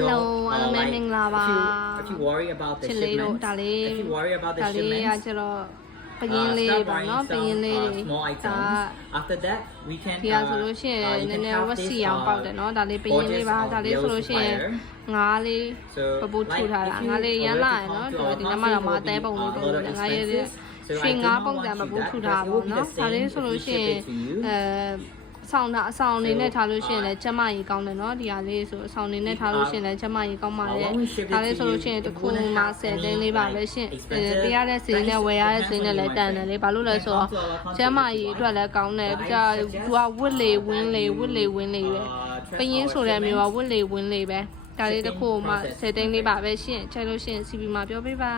Hello, like, ming la ba. if you worry about the Chili shipment, dali. if you worry about the Dali ya shipment, chalo. start Pagin buying no, some small items. After that, we can Kia solution, you can and then have what's this the young powder, no? Dali gorgeous ba, dali yellow solution. supplier. Ngali, So, babu like, tu if tha you ngali yan already la, come no? to our Di country, nama it la ma will tai be bong a ni lot of bong ngai expenses. So I Shin do nga not bong want dan you babu that tu because tha it will be no? the same Dali if we ship solution. it to you. ဆောင်နေနဲ့ထားလို့ရှိရင်လည်းကျမကြီးကောင်းတယ်เนาะဒီဟာလေးဆိုဆောင်နေနဲ့ထားလို့ရှိရင်လည်းကျမကြီးကောင်းပါတယ်ဒါလေးဆိုလို့ရှိရင်တစ်ခုမှ10သိန်းလေးပါပဲရှင်ပေးရတဲ့စီးနဲ့ဝယ်ရတဲ့စီးနဲ့လည်းတန်တယ်လေဘာလို့လဲဆိုတော့ကျမကြီးအတွက်လည်းကောင်းတယ်ပြီးတော့သူကဝစ်လေဝင်းလေဝစ်လေဝင်းလေပဲပရင်းဆိုတဲ့မျိုးကဝစ်လေဝင်းလေပဲဒါလေးတစ်ခုမှ10သိန်းလေးပါပဲရှင်ချိန်လို့ရှိရင် CP မှာပြောပေးပါ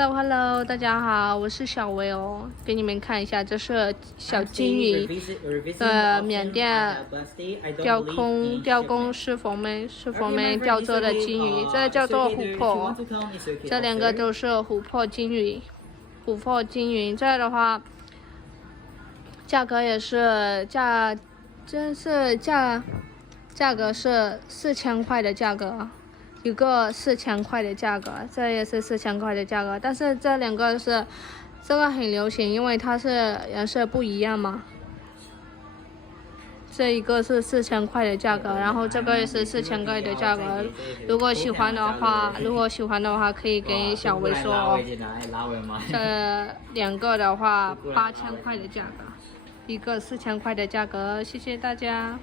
Hello， 大家好，我是小薇哦，给你们看一下，这是小金鱼，缅甸雕工师傅们雕做的金鱼，这叫做琥珀，这两个都是琥珀金鱼，这的话，价格也是价格是4000块的价格。一个4000块的价格，这也是4000块的价格，但是这两个是这个很流行，因为它是颜色不一样嘛。这一个是4000块的价格，然后这个也是4000块的价格。如果喜欢的话，可以跟小薇说哦。这两个的话8000块的价格，一个4000块的价格，谢谢大家。